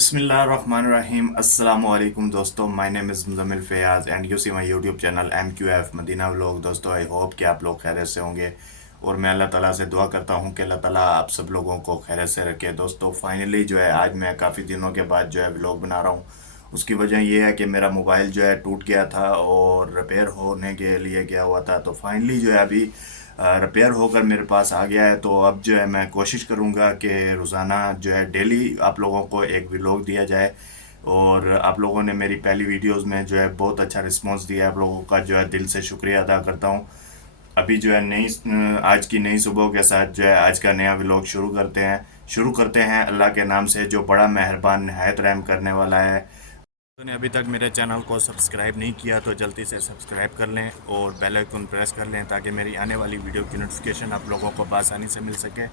बिस्मिल्लाहिर्रहमानिर्रहीम अस्सलाम वालेकुम दोस्तों, my name is Muzammil Fayaz and you see my YouTube channel MQF Madina vlog. दोस्तों आई होप कि आप लोग खैरियत से होंगे और मैं अल्लाह ताला से दुआ करता हूँ कि अल्लाह ताला आप सब लोगों को खैरियत से रखे। दोस्तों फाइनली जो है आज मैं काफ़ी दिनों के बाद जो है व्लॉग बना रहा हूँ। उसकी वजह ये है कि मेरा मोबाइल जो है टूट गया था और रिपेयर होने के लिए गया हुआ था, तो फाइनली जो है अभी रिपेयर होकर मेरे पास आ गया है। तो अब जो है मैं कोशिश करूँगा कि रोज़ाना जो है डेली आप लोगों को एक व्लॉग दिया जाए। और आप लोगों ने मेरी पहली वीडियोस में जो है बहुत अच्छा रिस्पांस दिया है, आप लोगों का जो है दिल से शुक्रिया अदा करता हूँ। अभी जो है आज की नई सुबह के साथ जो है आज का नया व्लॉग शुरू करते हैं अल्लाह के नाम से, जो बड़ा मेहरबान नहायत रहम करने वाला है। ने अभी तक मेरे चैनल को सब्सक्राइब नहीं किया तो जल्दी से सब्सक्राइब कर लें और बेल आइकन प्रेस कर लें ताकि मेरी आने वाली वीडियो की नोटिफिकेशन आप लोगों को आसानी से मिल सके।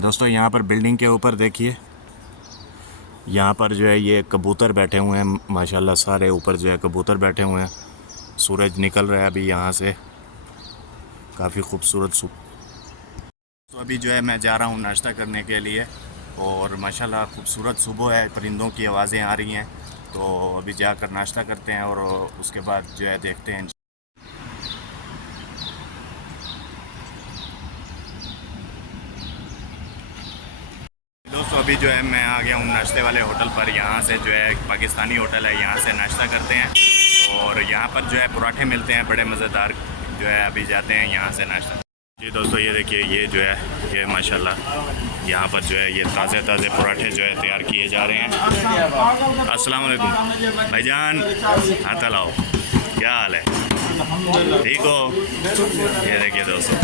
दोस्तों यहाँ पर बिल्डिंग के ऊपर देखिए, यहाँ पर जो है ये कबूतर बैठे हुए हैं माशाल्लाह, सारे ऊपर जो है कबूतर बैठे हुए हैं। सूरज निकल रहा है अभी यहाँ से, काफ़ी खूबसूरत तो अभी जो है मैं जा रहा हूँ नाश्ता करने के लिए और माशाल्लाह खूबसूरत सुबह है, परिंदों की आवाज़ें आ रही हैं। तो अभी जाकर नाश्ता करते हैं और उसके बाद जो है देखते हैं। दोस्तों अभी जो है मैं आ गया हूँ नाश्ते वाले होटल पर। यहाँ से जो है पाकिस्तानी होटल है, यहाँ से नाश्ता करते हैं और यहाँ पर जो है पराठे मिलते हैं बड़े मज़ेदार। जो है अभी जाते हैं यहाँ से नाश्ता। जी दोस्तों ये देखिए, ये जो है ये माशाल्लाह यहाँ पर जो है ये ताज़े ताज़े पराठे जो है तैयार किए जा रहे हैं। अस्सलाम वालेकुम भाईजान, हाथ लाओ, क्या हाल है, ठीक हो? ये देखिए दोस्तों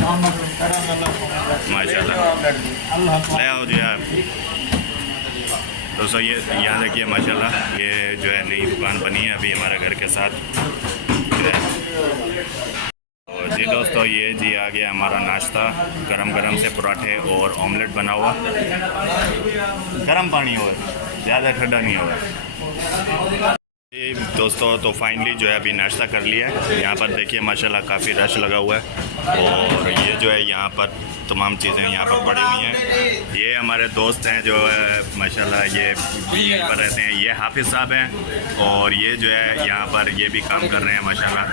माशाल्लाह, ले आओ जी आप। दोस्तों ये यहाँ देखिए माशाल्लाह, ये जो है नई दुकान बनी है अभी हमारे घर के साथ जो है। जी दोस्तों ये जी आ गया हमारा नाश्ता, गरम गरम से पराठे और ऑमलेट बना हुआ। गरम पानी हो, ज़्यादा ठंडा नहीं होगा। दोस्तों तो फाइनली जो है अभी नाश्ता कर लिया है। यहाँ पर देखिए माशाल्लाह काफ़ी रश लगा हुआ है और ये जो है यहाँ पर तमाम चीज़ें यहाँ पर पड़ी हुई हैं। ये हमारे दोस्त हैं जो माशाल्लाह ये यहीं पर रहते हैं, ये हाफिज़ साहब हैं और ये जो है यहाँ पर ये भी काम कर रहे हैं माशाल्लाह।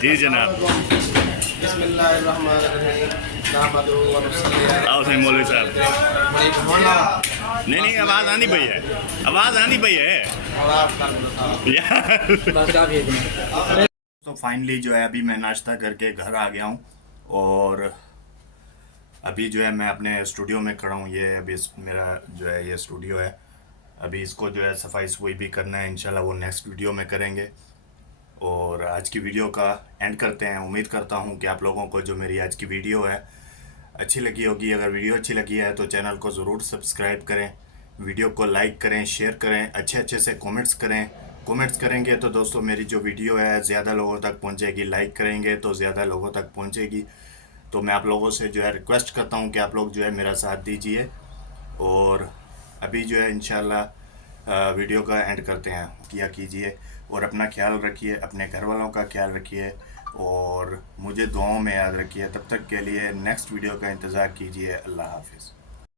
जी जनाब, आओ सही मौलवी साहब। नहीं आवाज़ आनी पई है, आवाज़ आनी पई है यार। तो फाइनली जो है अभी मैं नाश्ता करके घर आ गया हूँ और अभी जो है मैं अपने स्टूडियो में खड़ा हूँ। ये अभी मेरा जो है ये स्टूडियो है, अभी इसको जो है सफाई सफाई भी करना है, इंशाल्लाह वो नेक्स्ट वीडियो में करेंगे। और आज की वीडियो का एंड करते हैं। उम्मीद करता हूँ कि आप लोगों को जो मेरी आज की वीडियो है अच्छी लगी होगी। अगर वीडियो अच्छी लगी है तो चैनल को ज़रूर सब्सक्राइब करें, वीडियो को लाइक करें, शेयर करें, अच्छे से कमेंट्स करें। कमेंट्स करेंगे तो दोस्तों मेरी जो वीडियो है ज़्यादा लोगों तक पहुंचेगी, लाइक करेंगे तो ज़्यादा लोगों तक पहुंचेगी। तो मैं आप लोगों से जो है रिक्वेस्ट करता हूं कि आप लोग जो है मेरा साथ दीजिए और अभी जो है इंशाल्लाह वीडियो का एंड करते हैं। किया कीजिए और अपना ख्याल रखिए, अपने घर वालों का ख्याल रखिए और मुझे दुआओं में याद रखिए। तब तक के लिए नेक्स्ट वीडियो का इंतज़ार कीजिए। अल्लाह हाफिज़।